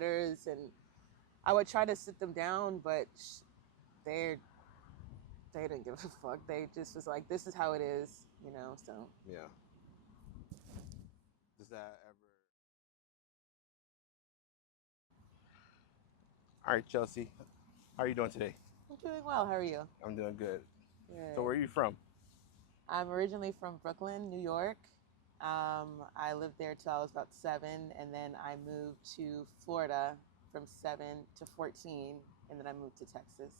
letters, and I would try to sit them down, but they they didn't give a fuck. They just was like, this is how it is, you know. So Yeah. Does that ever? All right, Chelsey. How are you doing today? I'm doing well. How are you? I'm doing good. So Good. where are you from? I'm originally from Brooklyn, New York. I lived there till I was about 7, and then I moved to Florida from 7 to 14, and then I moved to Texas.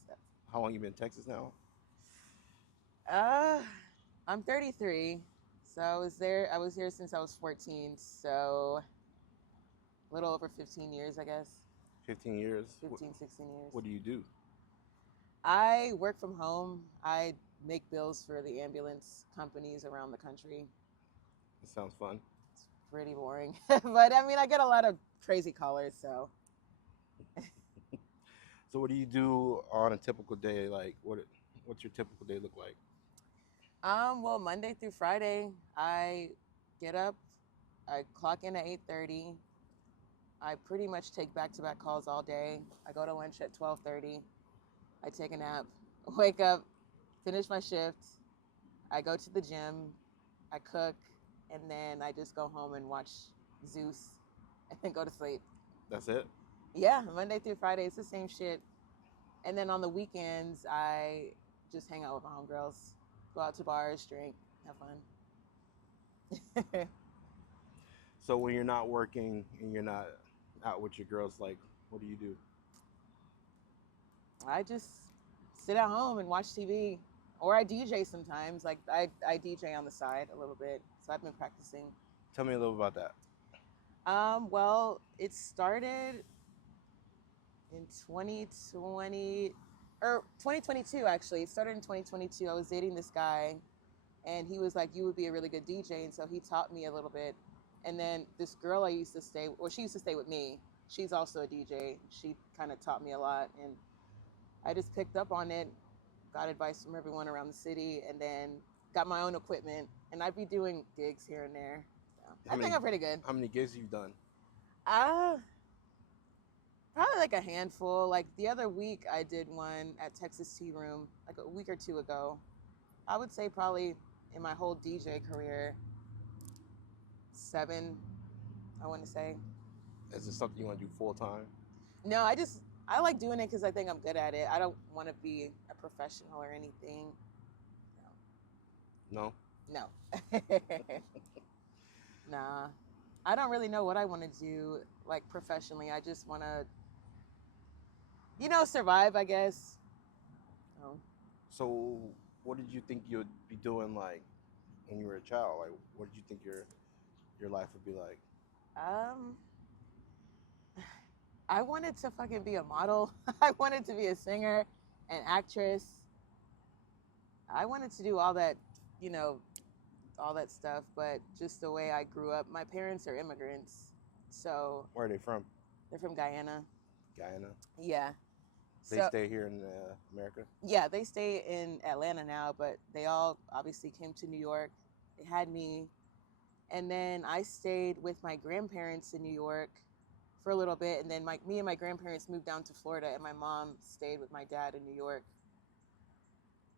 How long you been in Texas now? Uh, I'm 33, so I was there. I was here since I was 14, so a little over 15 years, I guess. 15 years. 15, 16 years. What do you do? I work from home. I make bills for the ambulance companies around the country. It sounds fun. It's pretty boring, but I mean, I get a lot of crazy callers, so. So what do you do on a typical day? Like what's your typical day look like? Well, Monday through Friday, I get up, I clock in at 8:30. I pretty much take back-to-back calls all day. I go to lunch at 12:30. I take a nap, wake up, finish my shift. I go to the gym, I cook, and then I just go home and watch Zeus and then go to sleep. That's it? Yeah, Monday through Friday, it's the same shit. And then on the weekends, I just hang out with my homegirls, go out to bars, drink, have fun. So when you're not working and you're not out with your girls, like what do you do? I just sit at home and watch TV, or I DJ sometimes. Like I DJ on the side a little bit, so I've been practicing. Tell me a little about that. Well, it started in 2020 or 2022 actually. It started in 2022. I was dating this guy, and he was like, "You would be a really good DJ," and so he taught me a little bit. And then this girl I used to stay, well, she used to stay with me. She's also a DJ. She kind of taught me a lot, and I just picked up on it, got advice from everyone around the city, and then got my own equipment. And I'd be doing gigs here and there. So How I think many I'm pretty good. how many gigs you've done? Uh, Probably like a handful. Like the other week, I did one at Texas Tea Room, like a week or two ago. I would say probably in my whole DJ career, 7, I want to say. Is this something you want to do full time? No, I like doing it because I think I'm good at it. I don't want to be a professional or anything. No? No. Nah. I don't really know what I want to do like professionally. I just want to, survive, I guess. Oh. So what did you think you'd be doing like when you were a child? Like what did you think your life would be like? Um, I wanted to fucking be a model. I wanted to be a singer, an actress. I wanted to do all that, you know, all that stuff, but just the way I grew up, my parents are immigrants. So Where are they from? they're from Guyana. Guyana. Yeah. They So stay here in America. yeah, they stay in Atlanta now, but they all obviously came to New York. They had me. And then I stayed with my grandparents in New York for a little bit. And then me and my grandparents moved down to Florida, and my mom stayed with my dad in New York.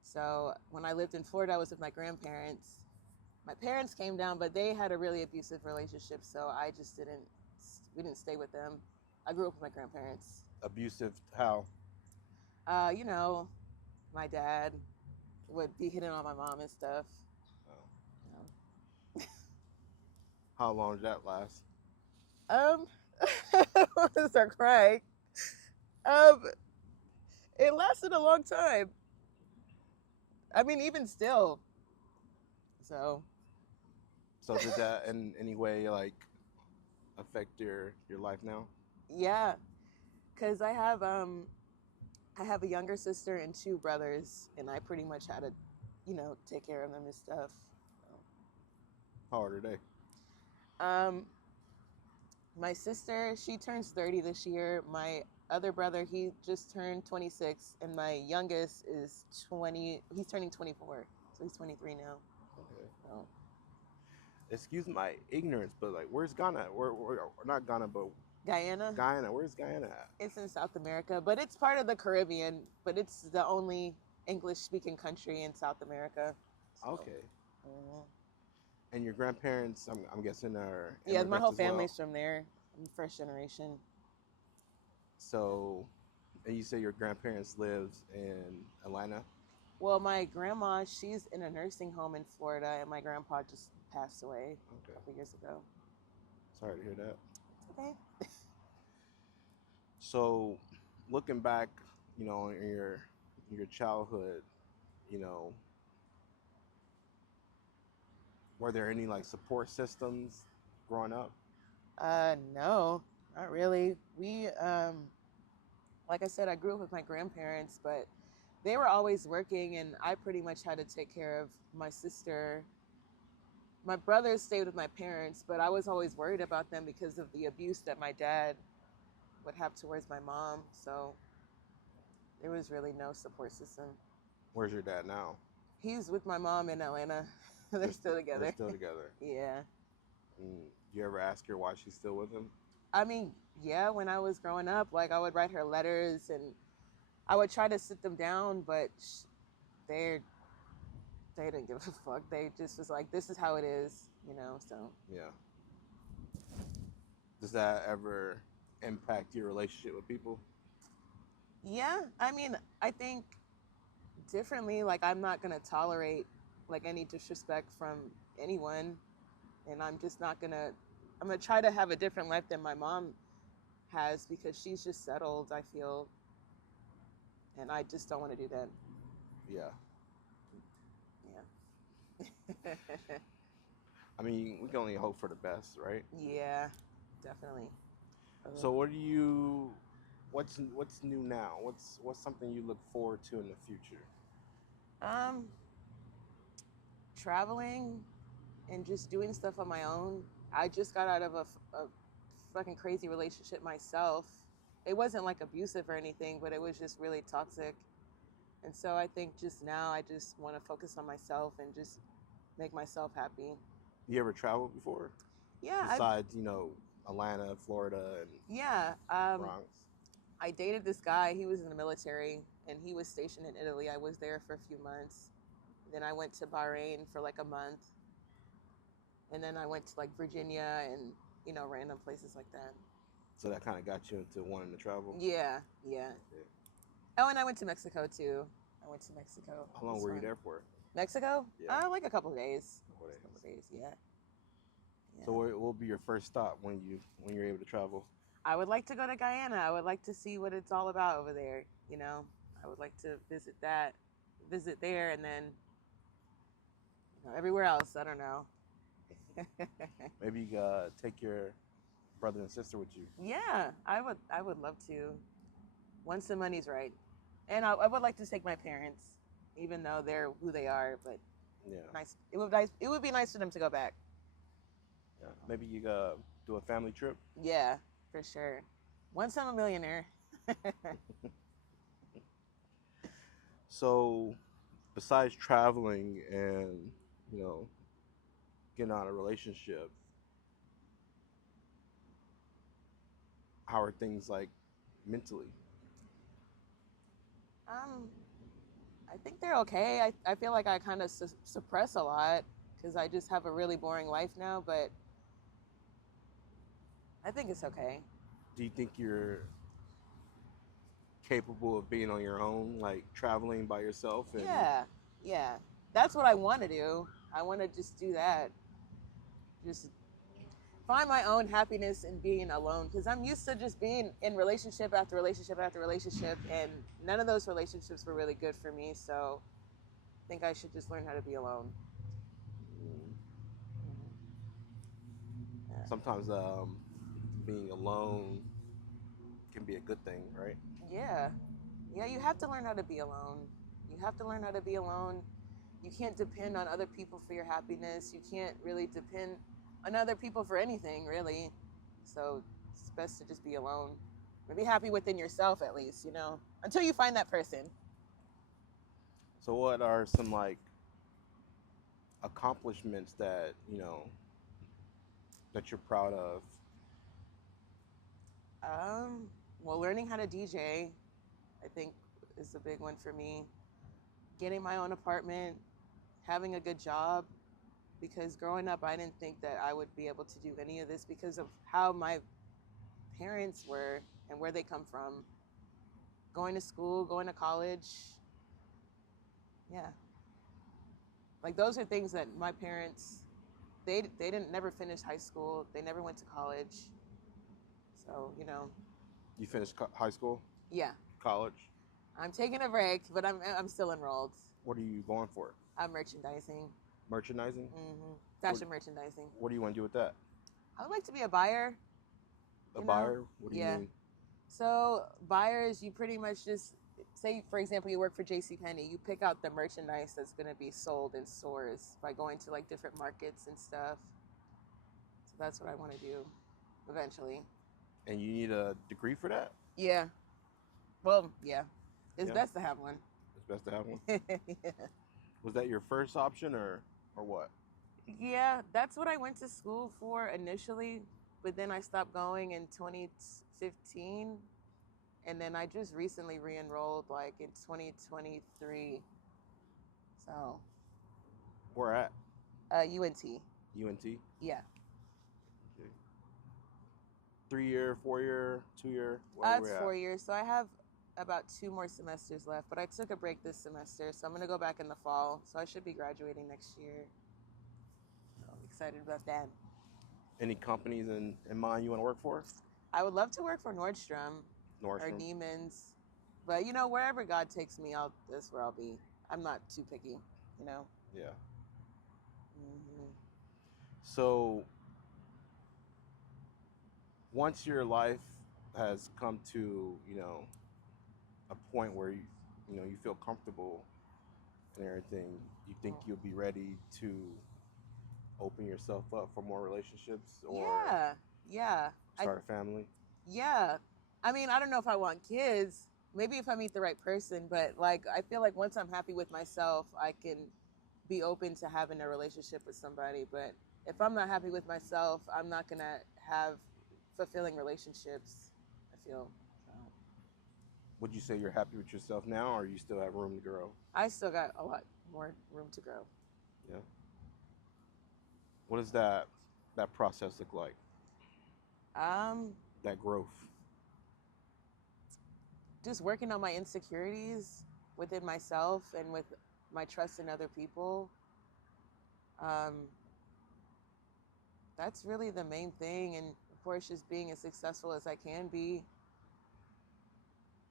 So when I lived in Florida, I was with my grandparents. My parents came down, but they had a really abusive relationship. So we didn't stay with them. I grew up with my grandparents. Abusive how? You know, my dad would be hitting on my mom and stuff. Oh. You know. How long did that last? Um, I'm gonna start crying. Um, it lasted a long time. I mean, even still. So So did that in any way like affect your life now? yeah, because I have a younger sister and 2 brothers, and I pretty much had to, take care of them and stuff. So, How old are they? um, my sister, she turns 30 this year. My other brother, he just turned 26, and my youngest is 20. He's turning 24, so he's 23 now. Okay. So, Excuse my ignorance, but like, where's Ghana? Where not Ghana, but Guyana. Guyana. Where's Guyana at? It's in South America, but it's part of the Caribbean, but it's the only English-speaking country in South America. So, Okay. mhm. And your grandparents, I'm guessing, are Yeah, my immigrants whole as well. family's from there. I'm first generation. So, and you say your grandparents lives in Atlanta. Well, my grandma, she's in a nursing home in Florida, and my grandpa just passed away a Okay. couple years ago. Sorry to hear that. It's okay. So, looking back, in your childhood, you know, were there any like support systems growing up? No, not really. Like I said, I grew up with my grandparents, but they were always working, and I pretty much had to take care of my sister. My brothers stayed with my parents, but I was always worried about them because of the abuse that my dad would have towards my mom. So there was really no support system. Where's your dad now? He's with my mom in Atlanta. They're still They're together. still together. Yeah. Mm, you ever ask her why she's still with him? I mean, yeah, when I was growing up, like I would write her letters and I would try to sit them down, but they they didn't give a fuck. They just was like, this is how it is, you know. So Yeah. Does that ever impact your relationship with people? yeah, I mean, I think differently. Like I'm not gonna tolerate like any disrespect from anyone, and I'm just not gonna. I'm gonna try to have a different life than my mom has because she's just settled. I feel, and I just don't want to do that. Yeah. Yeah. I mean, we can only hope for the best, right? Yeah, definitely. So, what's new now? What's something you look forward to in the future? Um, traveling and just doing stuff on my own. I just got out of a fucking crazy relationship myself. It wasn't like abusive or anything, but it was just really toxic. And so I think just now I just want to focus on myself and just make myself happy. You ever traveled before? Yeah, Besides, Atlanta, Florida, and yeah. Bronx. I dated this guy. He was in the military and he was stationed in Italy. I was there for a few months. Then I went to Bahrain for like a month. And then I went to like Virginia and, random places like that. So that kind of got you into wanting to travel. Yeah, yeah. Yeah. Oh, and I went to Mexico too. I went to Mexico. How long were you there for? Mexico? Yeah. Like a couple of days. Couple days. Couple of days, yeah. So what will be your first stop when you're able to travel? I would like to go to Guyana. I would like to see what it's all about over there. I would like to visit there, and then everywhere else. I don't know. Maybe you take your brother and sister with you. Yeah, I would love to. Once the money's right, and I would like to take my parents, even though they're who they are. But Yeah. nice. It would be nice for them to go back. Yeah. Maybe you do a family trip. Yeah, for sure. Once I'm a millionaire. So, besides traveling and you know getting out of a relationship, how are things like mentally? um, I think they're okay. I feel like I kind of suppress a lot because I just have a really boring life now, but I think it's okay. Do you think you're capable of being on your own, like traveling by yourself? And Yeah. That's what I want to do. I want to just do that. Just find my own happiness in being alone because I'm used to just being in relationship after relationship after relationship, and none of those relationships were really good for me. So I think I should just learn how to be alone. Yeah. sometimes being alone can be a good thing, right? Yeah. Yeah, you have to learn how to be alone. You have to learn how to be alone. You can't depend on other people for your happiness. You can't really depend on other people for anything, really. So it's best to just be alone. Or be happy within yourself, at least, until you find that person. So, what are some like accomplishments that that you're proud of Um, well, learning how to DJ, I think, is a big one for me. Getting my own apartment, having a good job, because growing up, I didn't think that I would be able to do any of this because of how my parents were and where they come from. Going to school, going to college, yeah, like those are things that my parents they didn't never finish high school. They never went to college, so You finished high school, yeah. college. I'm taking a break, but I'm still enrolled. What are you going for? I'm merchandising. Merchandising. Fashion merchandising. What do you want to do with that? I would like to be a buyer. A buyer? What do you mean? So buyers, you pretty much just say, for example, you work for JCPenney, you pick out the merchandise that's going to be sold in stores by going to like different markets and stuff. So that's what I want to do eventually. And you need a degree for that? Yeah. Well, yeah. It's best to have one. It's best to have one? Yeah. Was that your first option or what? Yeah, that's what I went to school for initially, but then I stopped going in 2015, and then I just recently re-enrolled like in 2023. So. Where at? UNT. UNT? Yeah. Okay. 3-year, 4-year, 2-year? It's 4 years, so I have about 2 more semesters left, but I took a break this semester, so I'm going to go back in the fall, so I should be graduating next year. So I'm excited about that. Any companies in mind you want to work for? I would love to work for Nordstrom. Or Neiman's. But, wherever God takes me, that's where I'll be. I'm not too picky, Yeah. Mm-hmm. So, once your life has come to, a point where you feel comfortable and everything, you think you'll be ready to open yourself up for more relationships or start a family? Yeah. I mean, I don't know if I want kids. Maybe if I meet the right person, but like I feel like once I'm happy with myself, I can be open to having a relationship with somebody. But if I'm not happy with myself, I'm not gonna have fulfilling relationships, I feel. So. Would you say you're happy with yourself now, or you still have room to grow? I still got a lot more room to grow. Yeah. What does that process look like? That growth. Just working on my insecurities within myself and with my trust in other people. That's really the main thing, and of course, just being as successful as I can be.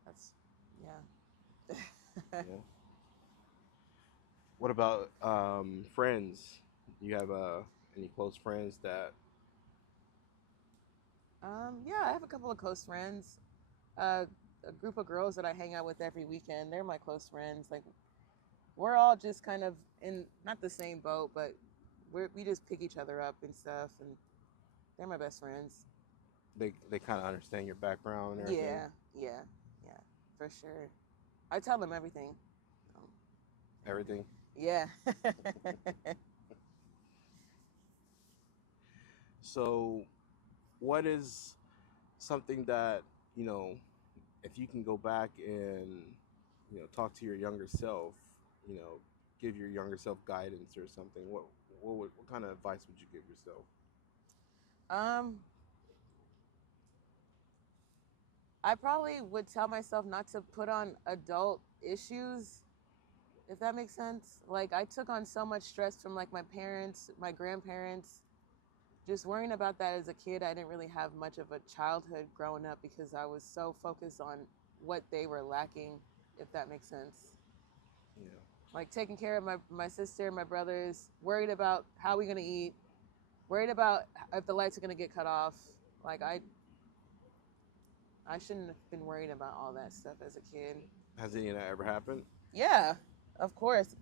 That's, yeah. Yeah. What about friends? You have any close friends that? Yeah, I have a couple of close friends. A group of girls that I hang out with every weekend. They're my close friends. Like, we're all just kind of in not the same boat, but we just pick each other up and stuff, and they're my best friends. They kind of understand your background and everything? Yeah, for sure. I tell them everything. Everything? Yeah. So, what is something that, if you can go back and, talk to your younger self, give your younger self guidance or something, what kind of advice would you give yourself? I probably would tell myself not to put on adult issues, if that makes sense. Like, I took on so much stress from like my parents, my grandparents, just worrying about that as a kid. I didn't really have much of a childhood growing up because I was so focused on what they were lacking, if that makes sense. Yeah. Like taking care of my sister, my brothers, worried about how we're gonna eat, worried about if the lights are gonna get cut off. Like I shouldn't have been worried about all that stuff as a kid. Has any of that ever happened? Yeah, of course.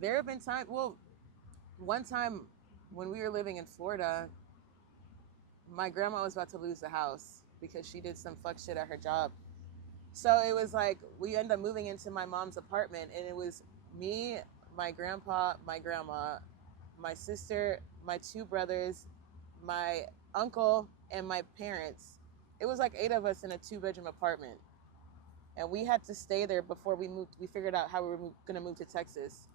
There have been times, well, one time when we were living in Florida, my grandma was about to lose the house because she did some fuck shit at her job. So it was like, we ended up moving into my mom's apartment, and it was me, my grandpa, my grandma, my sister, my 2 brothers, my uncle, and my parents. it was like 8 of us in a 2-bedroom apartment, and we had to stay there before we moved. We figured out how we were going to move to Texas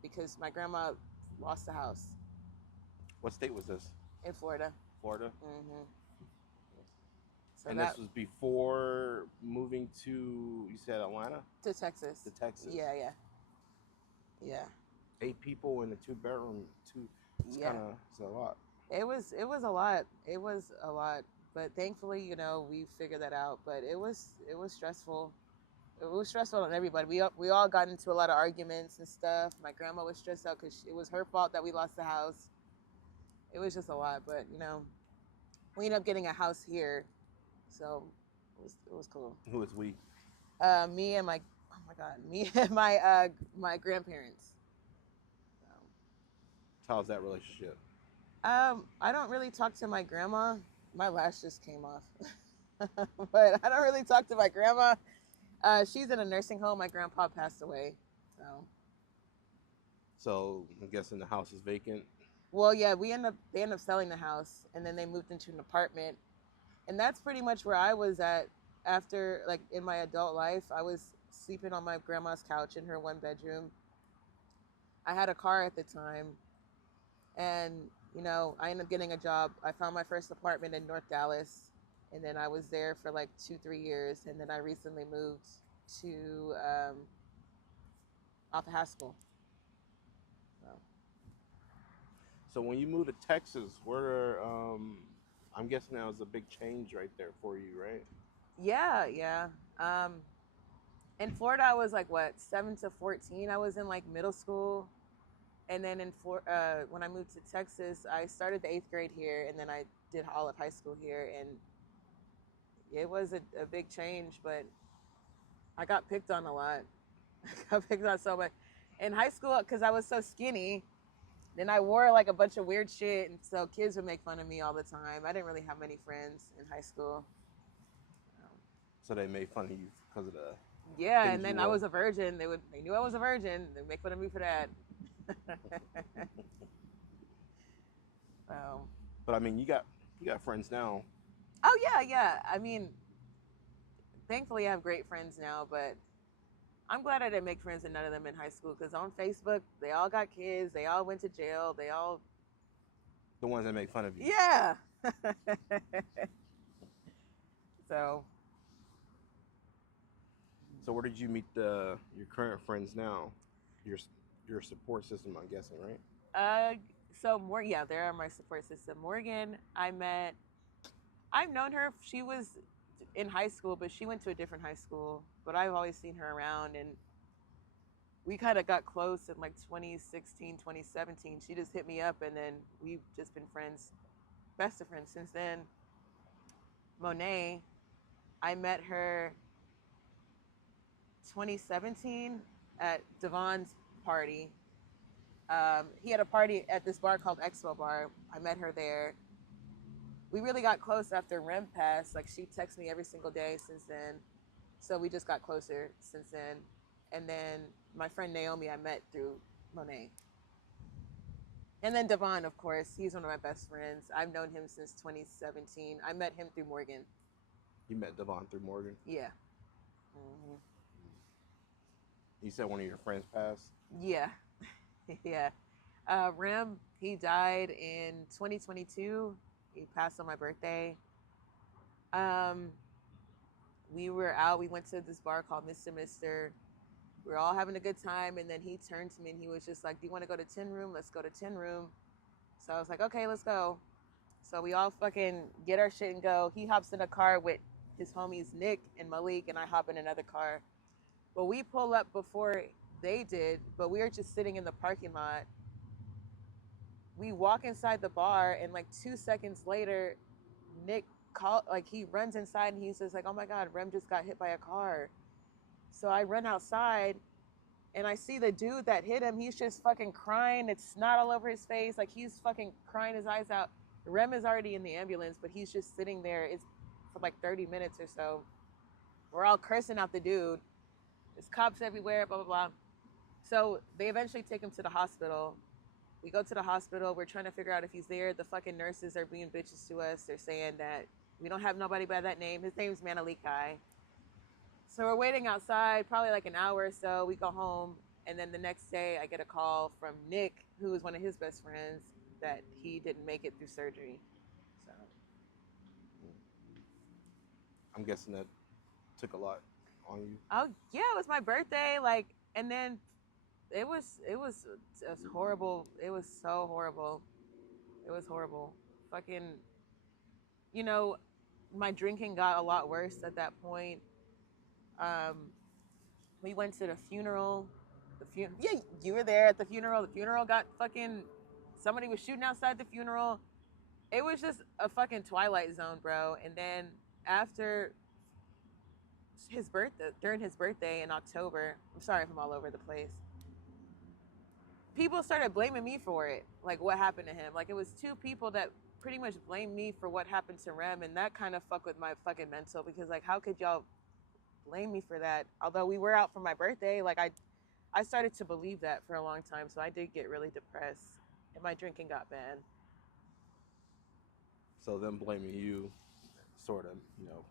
because my grandma lost the house. What state was this? In Florida. Florida. Mm-hmm. So and this was before moving to, you said Atlanta? To Texas. To Texas. Yeah. 8 people in a 2-bedroom. It's kind of, it's a lot. It was a lot. It was a lot. But thankfully, you know, we figured that out. But it was stressful. It was stressful on everybody. We all got into a lot of arguments and stuff. My grandma was stressed out because it was her fault that we lost the house. It was just a lot. But, you know, we ended up getting a house here. So it was cool. Who was we? Me and my my grandparents. So. How's that relationship? I don't really talk to my grandma. My lash just came off. But I don't really talk to my grandma. She's in a nursing home. My grandpa passed away. So I'm guessing the house is vacant. Well, yeah, they end up selling the house, and then they moved into an apartment. And that's pretty much where I was at after, like, in my adult life. I was sleeping on my grandma's couch in her 1-bedroom. I had a car at the time. And, you know, I ended up getting a job. I found my first apartment in North Dallas. And then I was there for like 2-3 years. And then I recently moved to off of Haskell. So when you moved to Texas, I'm guessing that was a big change right there for you, right? Yeah. In Florida, I was like, 7 to 14? I was in like middle school. And then when I moved to Texas, I started the 8th grade here, and then I did all of high school here. And it was a big change, but I got picked on a lot. I got picked on so much. In high school, because I was so skinny, then I wore like a bunch of weird shit, and so kids would make fun of me all the time. I didn't really have many friends in high school. So they made fun of you because of the... Yeah, and then I was a virgin. They knew I was a virgin. They make fun of me for that. But I mean, you got friends now. Oh yeah. I mean, thankfully I have great friends now, but I'm glad I didn't make friends with none of them in high school, because on Facebook they all got kids, they all went to jail, they all... The ones that make fun of you. Yeah. So where did you meet your current friends now? Your support system, I'm guessing, right? There are my support system. Morgan, I've known her. She was in high school, but she went to a different high school. But I've always seen her around, and we kind of got close in like 2016, 2017. She just hit me up, and then we've just been friends, best of friends since then. Monet, I met her 2017 at Devon's party. He had a party at this bar called Expo Bar. I met her there. We really got close after Rem passed. Like, she texts me every single day since then. So we just got closer since then. And then my friend Naomi, I met through Monet. And then Devon, of course, he's one of my best friends. I've known him since 2017. I met him through Morgan. You met Devon through Morgan? Yeah. Mm-hmm. You said one of your friends passed? Yeah. Yeah. Rem, he died in 2022. He passed on my birthday. We were out. We went to this bar called Mr. Mister. We were all having a good time, and then he turned to me and he was just like, "Do you want to go to Tin Room? Let's go to Tin Room." So I was like, "Okay, let's go." So we all fucking get our shit and go. He hops in a car with his homies Nick and Malik, and I hop in another car. But we pull up before they did, but we were just sitting in the parking lot. We walk inside the bar, and like 2 seconds later, Nick he runs inside, and he's just like, "Oh my God, Rem just got hit by a car." So I run outside, and I see the dude that hit him. He's just fucking crying. It's snot all over his face. Like, he's fucking crying his eyes out. Rem is already in the ambulance, but he's just sitting there. It's for like 30 minutes or so. We're all cursing out the dude. There's cops everywhere, blah, blah, blah. So they eventually take him to the hospital. We go to the hospital. We're trying to figure out if he's there. The fucking nurses are being bitches to us. They're saying that We don't have nobody by that name. His name's Manalikai. So we're waiting outside, probably like an hour or so. We go home, and then the next day I get a call from Nick, who is one of his best friends, that he didn't make it through surgery. So I'm guessing that took a lot on you. oh yeah, it was my birthday, like, and then it was horrible. It was so horrible. It was horrible. Fucking, you know, my drinking got a lot worse at that point. Um, we went to the funeral. Yeah, you were there at the funeral. The funeral got fucking. Somebody was shooting outside the funeral. It was just a fucking twilight zone, bro. And then after his birthday, during his birthday in October, I'm sorry if I'm all over the place. People started blaming me for it. Like what happened to him. Like it was two people that pretty much blamed me for what happened to Rem, and that kind of fucked with my fucking mental because like how could y'all blame me for that? Although we were out for my birthday, like I started to believe that for a long time, so I did get really depressed, and my drinking got bad. So them blaming you, sort of,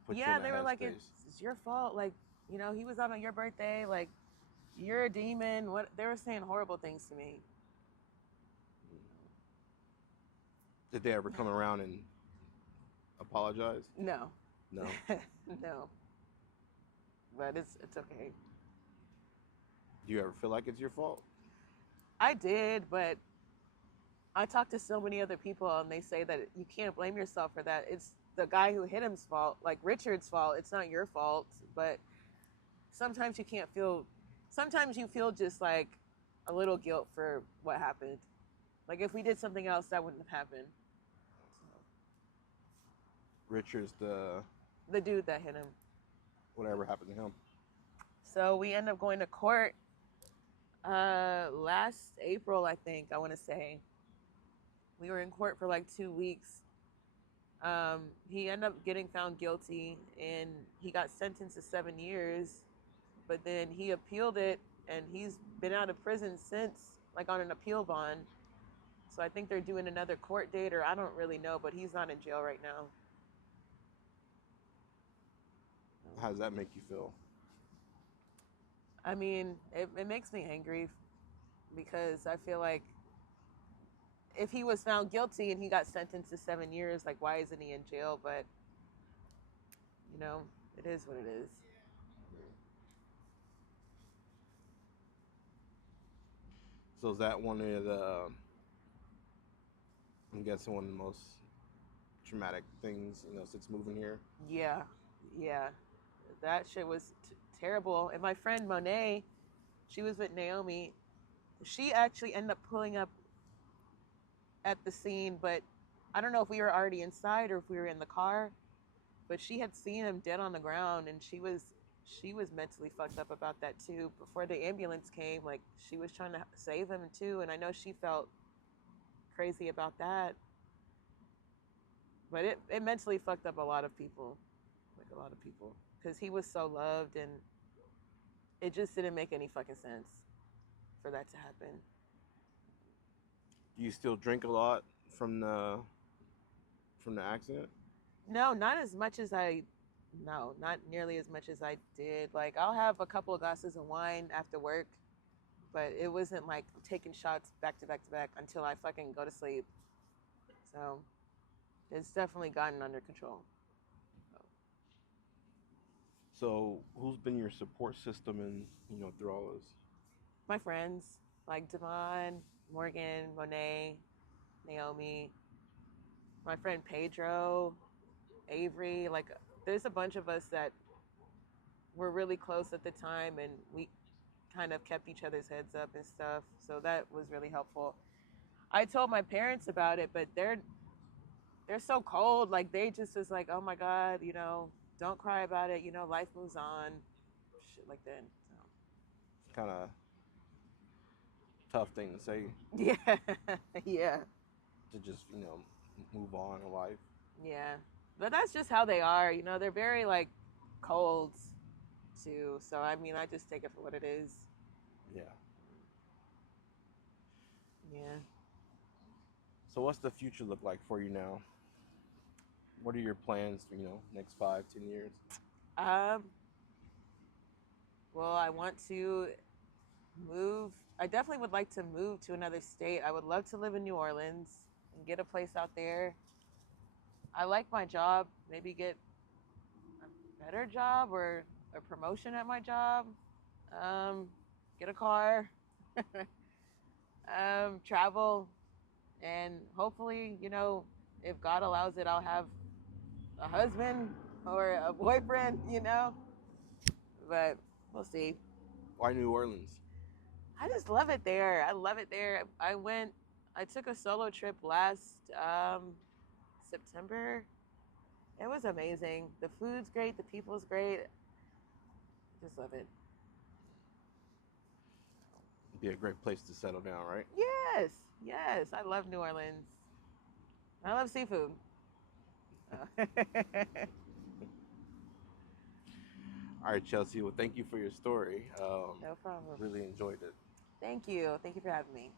put you Yeah, in a they were like, headspace. it's your fault. Like, he was out on your birthday. Like, you're a demon. What they were saying horrible things to me. Did they ever come around and apologize? No, No. no. But it's okay. Do you ever feel like it's your fault? I did, but I talked to so many other people, and they say that you can't blame yourself for that. It's the guy who hit him's fault, like Richard's fault. It's not your fault. But sometimes you can't feel. Sometimes you feel just like a little guilt for what happened. Like if we did something else, that wouldn't have happened. Richard's The dude that hit him. whatever happened to him. So we end up going to court last April, I think, I want to say. We were in court for like 2 weeks. He ended up getting found guilty, and he got sentenced to 7 years, but then he appealed it, and he's been out of prison since, like on an appeal bond. So I think they're doing another court date, or I don't really know, but he's not in jail right now. How does that make you feel? I mean, it makes me angry because I feel like if he was found guilty and he got sentenced to 7 years, like, why isn't he in jail? But, it is what it is. So is that one of the, I'm guessing one of the most traumatic things, since moving here? Yeah. That shit was terrible. And my friend Monet, she was with Naomi. She actually ended up pulling up at the scene, but I don't know if we were already inside or if we were in the car. But she had seen him dead on the ground, and she was mentally fucked up about that too. Before the ambulance came, like she was trying to save him too, and I know she felt crazy about that. But it mentally fucked up a lot of people, because he was so loved, and it just didn't make any fucking sense for that to happen. Do you still drink a lot from the accident? No, not nearly as much as I did. Like I'll have a couple of glasses of wine after work, but it wasn't like taking shots back to back to back until I fucking go to sleep. So it's definitely gotten under control. So who's been your support system through all this? My friends, like Devon, Morgan, Monet, Naomi, my friend Pedro, Avery, like there's a bunch of us that were really close at the time, and we kind of kept each other's heads up and stuff. So that was really helpful. I told my parents about it, but they're so cold. Like they just was like, oh my God, don't cry about it. Life moves on. Shit like that. So. It's kind of tough thing to say. Yeah. Yeah. To just, move on in life. Yeah. But that's just how they are. They're very like cold too. So I mean, I just take it for what it is. Yeah. Yeah. So what's the future look like for you now? what are your plans? Next 5, 10 years? Um, well, I want to move. I definitely would like to move to another state. I would love to live in New Orleans and get a place out there. I like my job. Maybe get a better job or a promotion at my job. Um, get a car. Travel, and hopefully, if God allows it, I'll have a husband or a boyfriend. But we'll see. Why New Orleans? I just love it there. I love it there. I took a solo trip last September. It was amazing. The food's great. The people's great. Just love it. Be a great place to settle down, right? Yes, yes. I love New Orleans. I love seafood. All right, Chelsey. Well, thank you for your story. No problem. Really enjoyed it. Thank you. Thank you for having me.